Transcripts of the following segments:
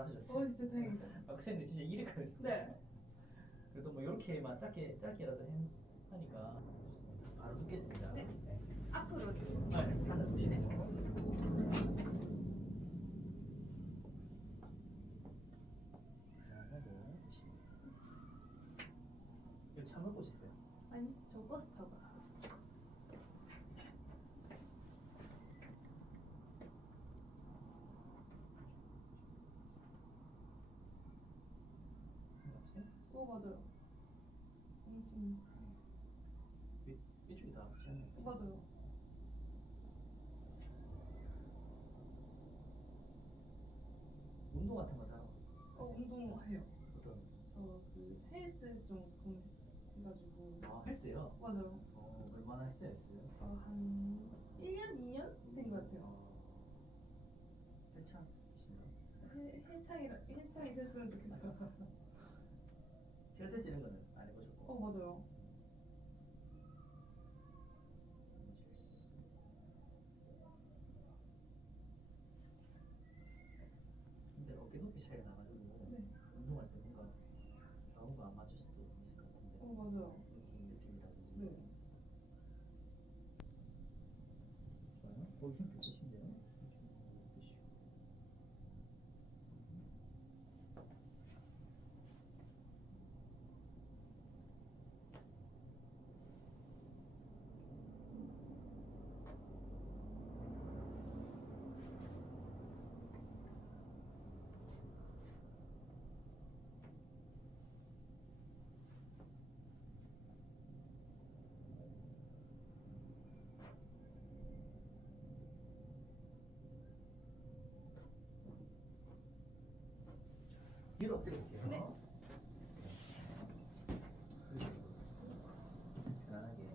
맞으셨어요? 진짜 다행이다. 아까 쌤이 진짜 이랬거든요. 네. 그래도 뭐 이렇게만 짧게라도 하니까 좋습니다. 바로 붓겠습니다. 네. 앞으로 네, 하늘 보시고. 편안하게 드시고. 여기 차 먹고 오셨어요? 아니, 저 버스 타고 왔어요. 없어요? 맞아요. 지금 이쪽이 다 아프지 않나요? 맞아요. 운동 같은 거 다 운동해요. 어떤? 저 그 헬스 좀 해가지고. 아, 헬스요? 맞아요. 얼마나 했어요, 헬스? 저 한 1년, 2년 된 것 같아요. 헬창이신가요? 헬창이 됐으면 좋겠어요. 필라테스 이런 거는 안 해보셨고. 맞아요. 헬스. 근데 어깨 높이 차이가 나가지고 네. 운동할 때 뭔가 좌우가 안 맞을 수도 있을 것 같은데. 맞아요. 느낌이라든지. 네. 좋아요. 거기 힘 있으신데요? 드시고. 뒤로 엎드릴게요. 네. 편안하게.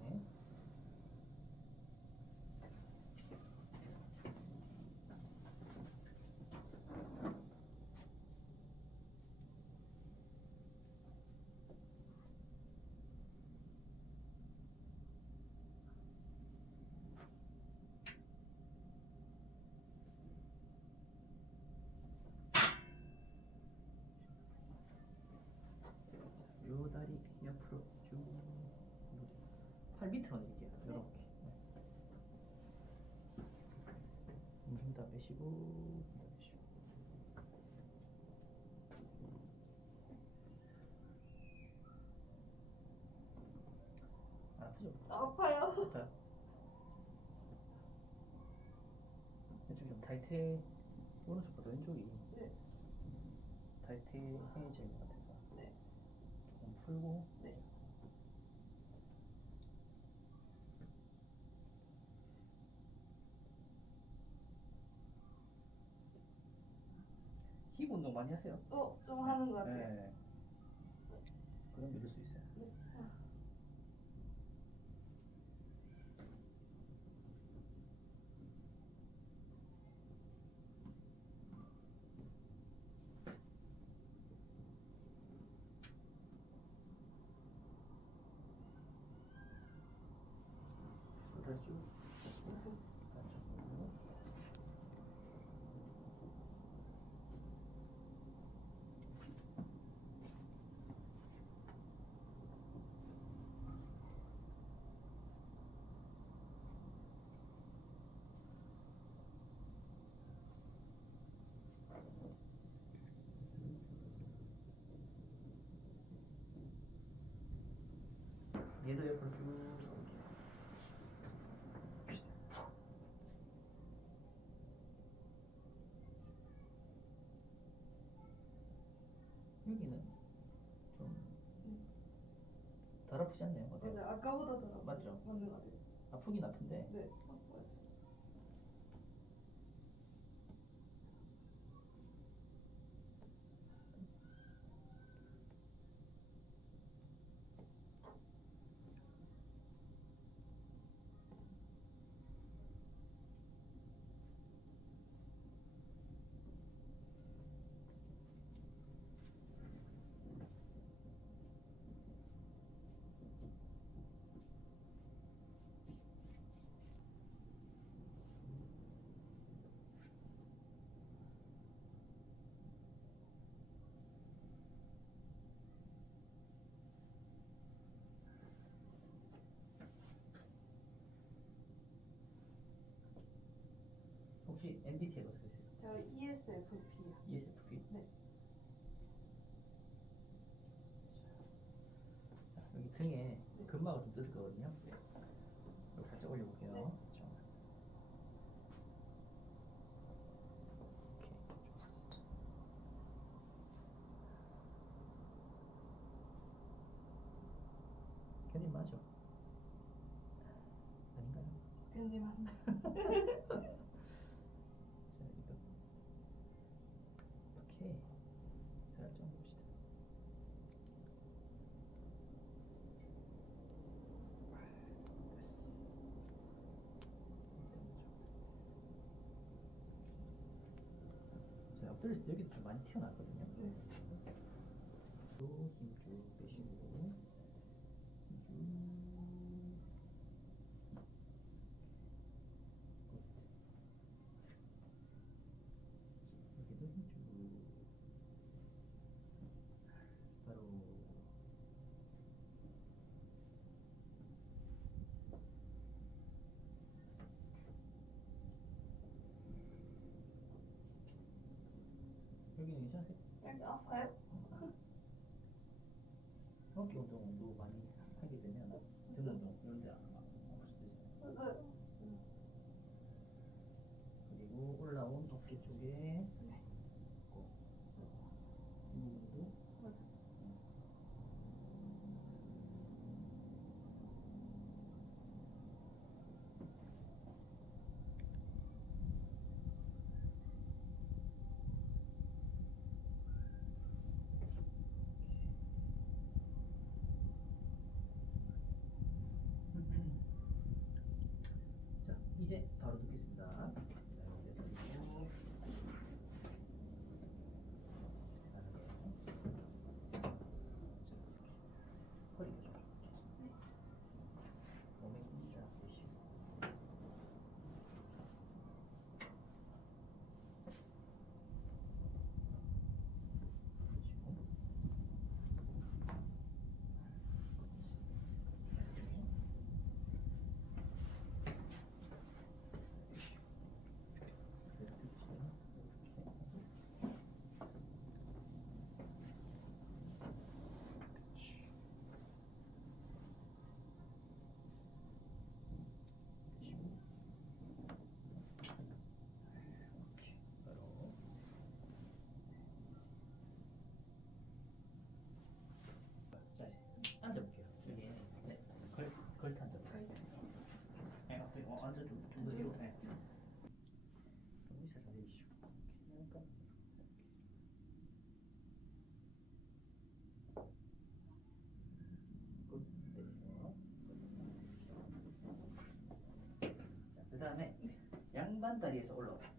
요 다리 옆으로 쭉 팔 밑으로 내릴게요. 이렇게. 힘 다 빼시고, 힘 다 빼시고. 안 아프죠? 아파요. 아파요? 왼쪽이 좀 타이트해. 오른쪽보다 왼쪽이 네. 타이트해질 것 같아서 네. 조금 풀고. 네. 힙 운동 많이 하세요? 좀 하는 것 같아요. 네. 그럼 믿을 수 있어요. 네. 다리 쭉. 다리 쭉 벌리고. 얘도 옆으로 쭉 가볼게요. 봅시다. 여기는 좀 덜 아프지 않나요? 어때요? 맞아요. 아까보다 더 맞죠? 맞는 것 같아요. 아프긴 아픈데 네. 아파요. 혹시 MBTI가 어떻게 되세요? 저 ESFP요. ESFP? 네. 자, 여기 등에 네. 근막을 좀 뜯을 거거든요. 여기 살짝 올려볼게요. 네. 자. 오케이, 좋았어. 견딘 맞죠? 아닌가요? 편집한다. 자, 이거 오케이. 살짝 봅시다. 자, 엎드렸을 때 여기도 좀 많이 튀어나왔거든요. 네. 힘쭉 빼시고 쭉. 여기도 힘쭉. 바로. 여기는 괜찮으세요? 여기 아파요? 어깨 운동도 많이 하게 되면 등 운동 이런 데 아플 수도 있어요. 맞아요. 그리고 올라온 어깨 쪽에 네. 꼭 이 부분도 맞아. 자, 이제 바로 듣겠습니다. 자, 이제 그리고 허리를 좀 몸에 힘 쫙 빼시고 자, 이제 앉아볼게요. 여기 네, 걸터 앉아보세요. 네, 앉아 좀더 뒤로. 네. 여기 살짝 내리시고. 이렇게 약간. 굿. 내리세요. 자, 그 다음에 양반 다리에서 올라오세요.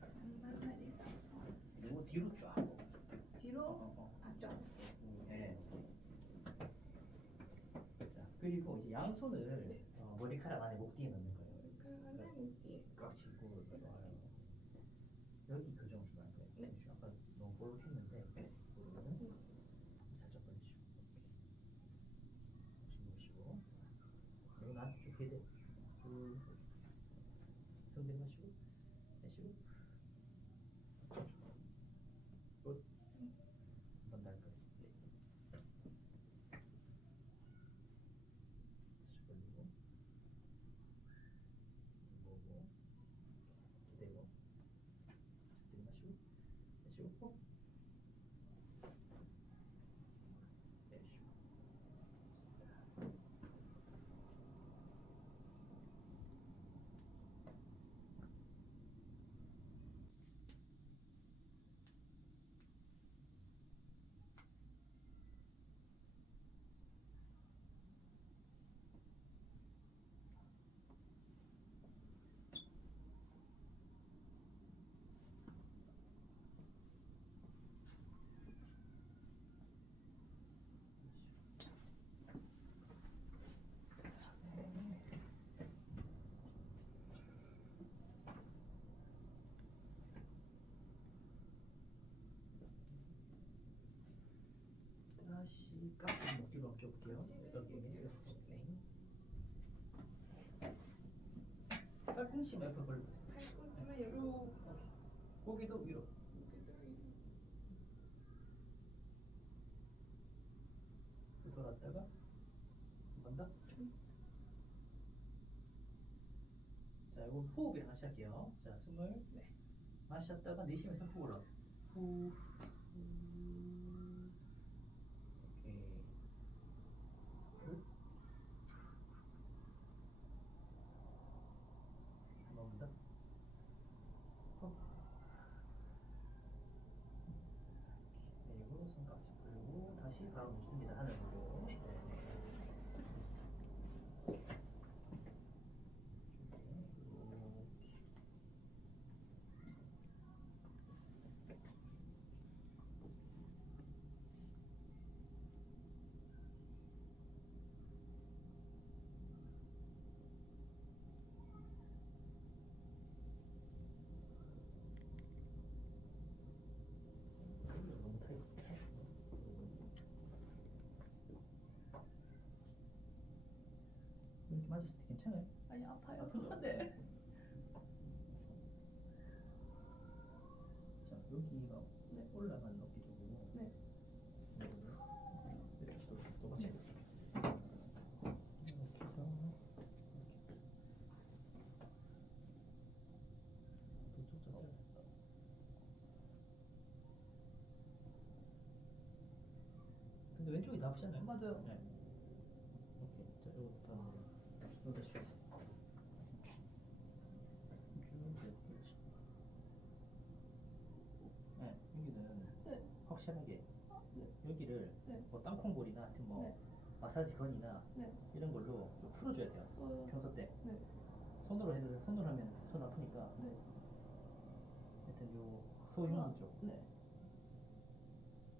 양반다리. 그리고 뒤로 쫙. 뒤로 앞쪽. 네. 자, 그리고 이제 양손을 머리카락 안에 목 뒤에 넣는 거예요. 그러면은 뒤에. 꽉 쥐고 좋아요. 여기 교정 좀 할 거예요. 네. 아까 너무 볼록했는데 볼록은 살짝 벌리시고 주무시고 그리고 나한테 쭉 해대 쭉 손 들이마시고 내쉬고 굿. 한번 더 할 거예요. 다시 벌리고 모으고 기대고 들이마시고 내쉬고 꼭 내쉬고 다시 깍지 목뒤로 한번 껴볼게요. 여기 팔꿈치 옆에 벌 팔꿈치만 열어. 고기도 위로. 돌았다가 한 번 더. 자, 이거 호흡이랑 같이 할게요. 자, 숨을 마셨다가 내쉬면서 호흡을. 후. 오케이. 굿. 한 번 더. 후. 그리고 손깍지 풀고 다시 바로 눕습니다. 하늘으로. 네. 너무 타이트. 이렇게 맞았을 때 괜찮아요? 아니 아파요. 아프죠? 네. 자, 여기가 네. 올라가는 어깨 쪽으로. 네. 이쪽도 똑같이. 네. 이렇게 해서 이쪽 잘라. 근데 왼쪽이 다 아프잖아요. 맞아요. 네. 오케이. 자, 이거부터 한번 여기다 주세요. 네, 여기는 네. 확실하게 네. 여기를 네. 뭐 땅콩볼이나 하여튼 뭐 네. 마사지 건이나 네. 이런 걸로 좀 풀어줘야 돼요. 평소 때 네. 손으로 해도 돼. 손으로 하면 손 아프니까 네. 하여튼 요 소흉근 쪽 네.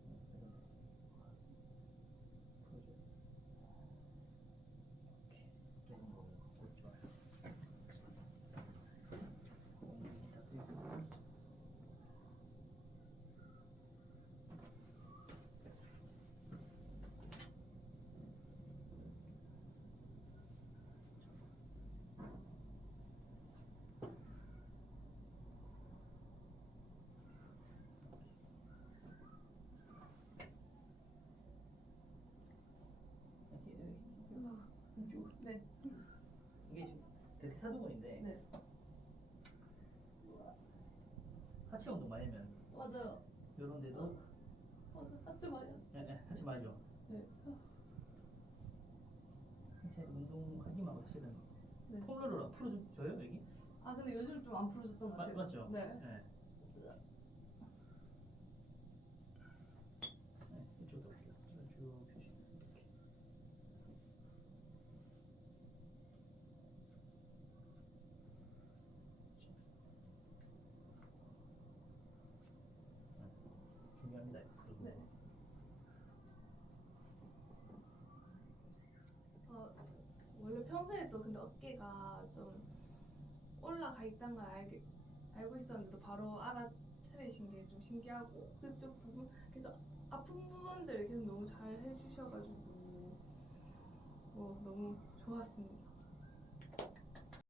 이런 데 풀어줘요. 이렇게 이런 거 굿 좋아요. 공기 다 빼고. 쭉. 네. 이게 지금 대퇴사두근인데 네. 하체 운동 많이 하면 맞아요. 이런 데도 맞아. 하지 마요. 하체 많이죠. 네. 하체 운동하기만 하고 사실은 네. 폼롤러 풀어줘요 여기? 아 근데 요즘 좀 안 풀어졌던 것 같아요. 맞죠? 네. 네. 네, 이쪽도 볼게요. 쭉 표시 이렇게. 중요합니다. 네. 원래 평소에도 근데 어깨가 좀 올라가 있다는 걸 알고 있었는데도 바로 알아차리신 게 좀 신기하고 그쪽 부분 그래서 아픈 부분들 계속 너무 잘 해주셔가지고 너무 좋았습니다.